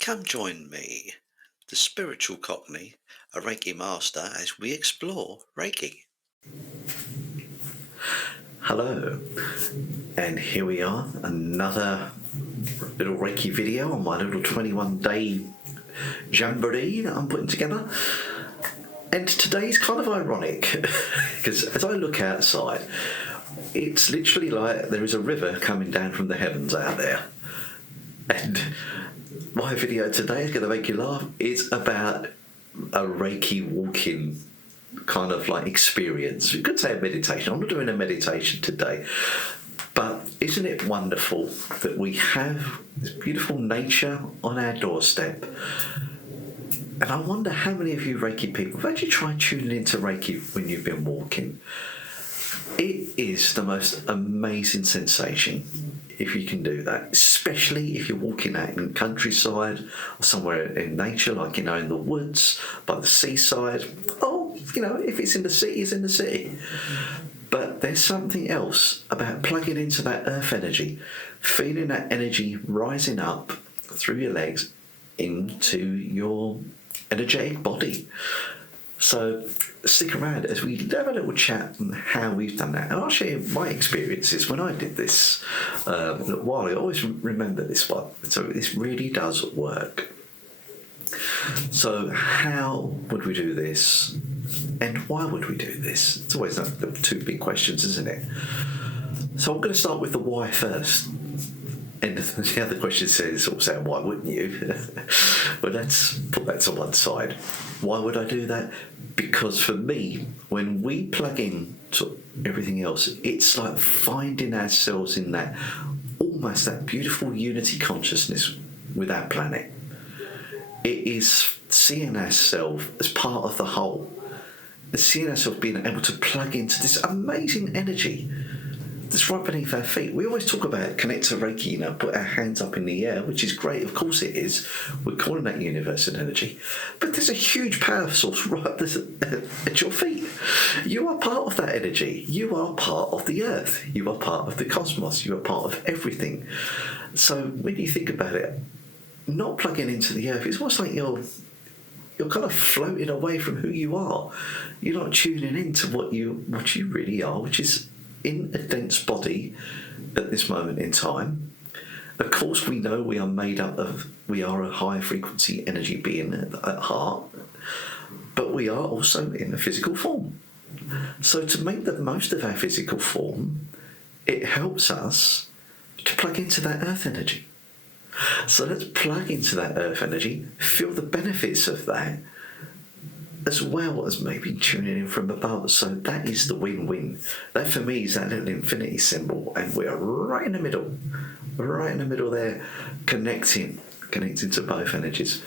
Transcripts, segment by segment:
Come join me, the spiritual Cockney, a Reiki master, as we explore Reiki. Hello, and here we are, another little Reiki video on my little 21-day jamboree that I'm putting together. And today's kind of ironic, because as I look outside, it's literally like there is a river coming down from the heavens out there. And my video today is going to make you laugh. It's about a Reiki walking kind of like experience. You could say a meditation. I'm not doing a meditation today. But isn't it wonderful that we have this beautiful nature on our doorstep? And I wonder how many of you Reiki people have actually tried tuning into Reiki when you've been walking. It is the most amazing sensation if you can do that, especially if you're walking out in countryside or somewhere in nature, like, in the woods, by the seaside, or, if it's in the city, it's in the city. But there's something else about plugging into that earth energy, feeling that energy rising up through your legs into your energetic body. So stick around as we have a little chat on how we've done that. And I'll share my experiences when I did this a little while. I always remember this one. So this really does work. So how would we do this? And why would we do this? It's always the two big questions, isn't it? So I'm going to start with the why first. And the other question says, also, why wouldn't you? But let's put that to one side. Why would I do that? Because for me, when we plug in to everything else, it's like finding ourselves in that, almost that beautiful unity consciousness with our planet. It is seeing ourselves as part of the whole. It's seeing ourselves being able to plug into this amazing energy that's right beneath our feet. We always talk about connect to Reiki, put our hands up in the air, which is great. Of course it is. We're calling that universal energy. But there's a huge power source right at your feet. You are part of that energy. You are part of the earth. You are part of the cosmos. You are part of everything. So when you think about it, not plugging into the earth, it's almost like you're kind of floating away from who you are. You're not tuning into what you really are, which is in a dense body at this moment in time. Of course, we know we are a high frequency energy being at heart, but we are also in a physical form. So to make the most of our physical form, it helps us to plug into that earth energy. So let's plug into that earth energy, feel the benefits of that, as well as maybe tuning in from above. So that is the win-win. That for me is that little infinity symbol, and we're right in the middle there, connecting to both energies.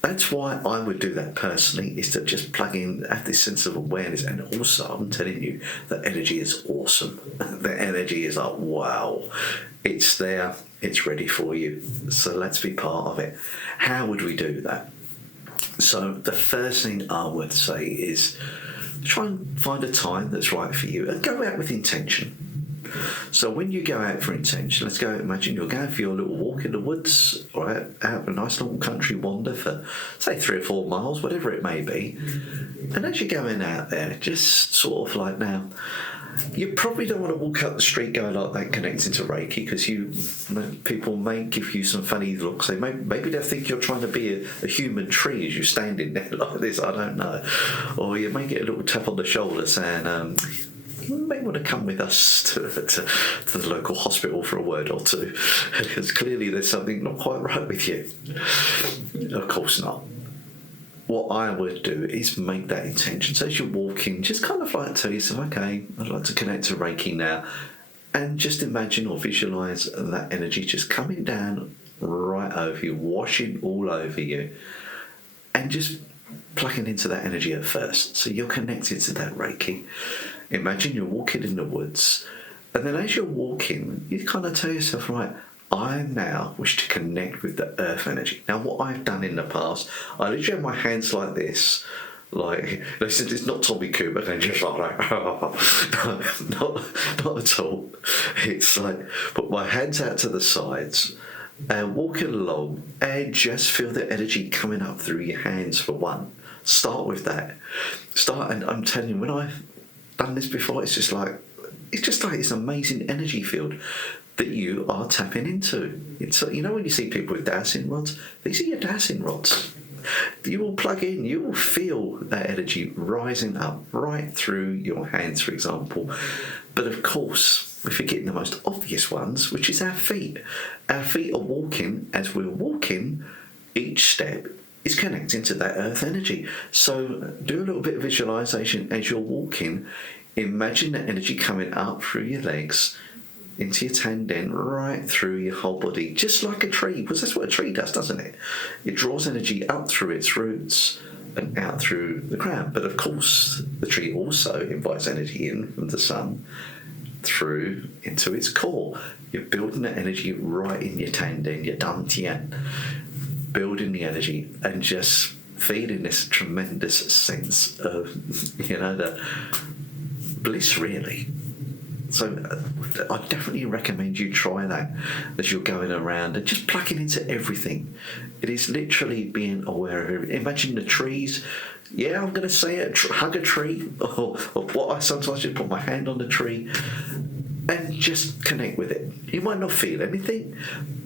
That's why I would do that personally, is to just plug in, have this sense of awareness. And also, I'm telling you, the energy is awesome. The energy is like, wow, it's there, it's ready for you. So let's be part of it. How would we do that? So the first thing I would say is try and find a time that's right for you and go out with intention. So when you go out for intention, let's go, imagine you're going for your little walk in the woods or out a nice little country wander for, say, 3 or 4 miles, whatever it may be. And as you're going out there, just sort of like, now, you probably don't want to walk up the street going like that, connecting to Reiki, because people may give you some funny looks. Maybe they'll think you're trying to be a human tree as you're standing there like this. I don't know. Or you may get a little tap on the shoulder saying, you may want to come with us to the local hospital for a word or two, because clearly there's something not quite right with you. Of course not. What I would do is make that intention. So as you're walking, just kind of like tell yourself, okay, I'd like to connect to Reiki now. And just imagine or visualize that energy just coming down right over you, washing all over you. And just plugging into that energy at first. So you're connected to that Reiki. Imagine you're walking in the woods. And then as you're walking, you kind of tell yourself, right, I now wish to connect with the earth energy. Now, what I've done in the past, I literally have my hands like this, like, listen, it's not Tommy Cooper, and just like, not at all. It's like, put my hands out to the sides, walking along and just feel the energy coming up through your hands for one. Start with that. And I'm telling you, when I've done this before, it's just like this amazing energy field that you are tapping into. It's, you know, when you see people with dowsing rods, these are your dowsing rods. You will plug in, you will feel that energy rising up right through your hands, for example. But of course, we're forgetting the most obvious ones, which is our feet. Our feet are walking. As we're walking, each step is connecting to that earth energy. So do a little bit of visualization as you're walking. Imagine that energy coming up through your legs, into your tendon, right through your whole body, just like a tree, because that's what a tree does, doesn't it? It draws energy up through its roots and out through the crown. But of course, the tree also invites energy in from the sun through into its core. You're building that energy right in your tendon, your dantian, building the energy and just feeling this tremendous sense of, the bliss, really. So I definitely recommend you try that as you're going around and just plugging into everything. It is literally being aware of everything. Imagine the trees. Yeah, I'm going to say it, hug a tree, or what I sometimes just put my hand on the tree and just connect with it. You might not feel anything,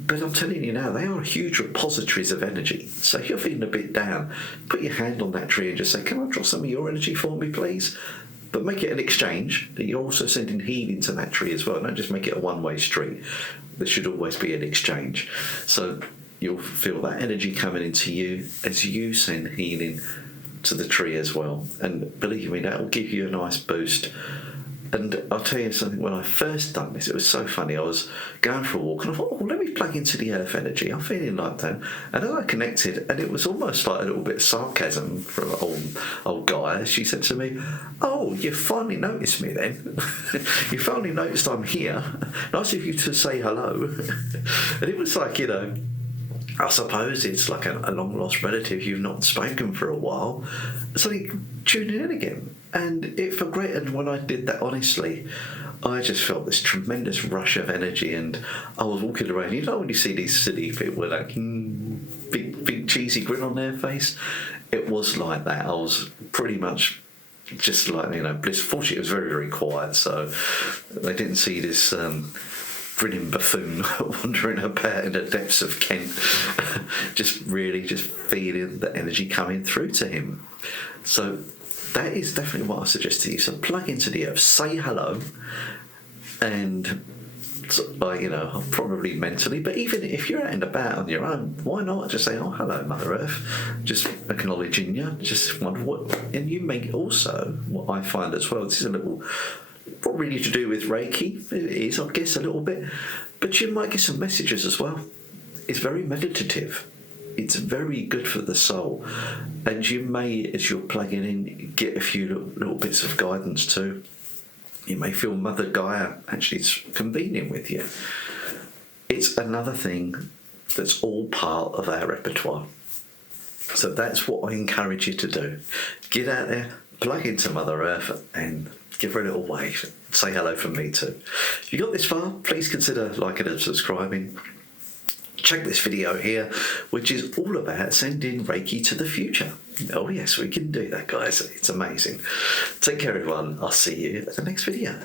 but I'm telling you now, they are huge repositories of energy. So if you're feeling a bit down, put your hand on that tree and just say, can I draw some of your energy for me, please? But make it an exchange, that you're also sending healing to that tree as well. Don't just make it a one-way street. There should always be an exchange. So you'll feel that energy coming into you as you send healing to the tree as well. And believe me, that will give you a nice boost. And I'll tell you something, when I first done this, it was so funny. I was going for a walk and I thought, let me plug into the earth energy. I'm feeling like that. And then I connected, and it was almost like a little bit of sarcasm from an old guy. She said to me, oh, you finally noticed me then. You finally noticed I'm here. Nice of you to say hello. And it was like, I suppose it's like a long-lost relative you've not spoken for a while. Suddenly tuning in again. And it felt great. And when I did that, honestly, I just felt this tremendous rush of energy. And I was walking around. When you see these silly people with like big cheesy grin on their face, it was like that. I was pretty much just like, bliss. Fortunately, it was very, very quiet. So they didn't see this grinning buffoon wandering about in the depths of Kent, just feeling the energy coming through to him. So that is definitely what I suggest to you. So plug into the earth, say hello, and probably mentally, but even if you're out and about on your own, why not just say, oh, hello, Mother Earth, just acknowledging you, just wonder what, and you make also, what I find as well, this is a little, not really to do with Reiki, it is, I guess, a little bit, but you might get some messages as well. It's very meditative. It's very good for the soul. And you may, as you're plugging in, get a few little bits of guidance too. You may feel Mother Gaia actually convening with you. It's another thing that's all part of our repertoire. So that's what I encourage you to do. Get out there, plug into Mother Earth and give her a little wave. Say hello from me too. If you got this far, please consider liking and subscribing. Check this video here, which is all about sending Reiki to the future. Oh yes, we can do that, guys. It's amazing. Take care, everyone. I'll see you at the next video.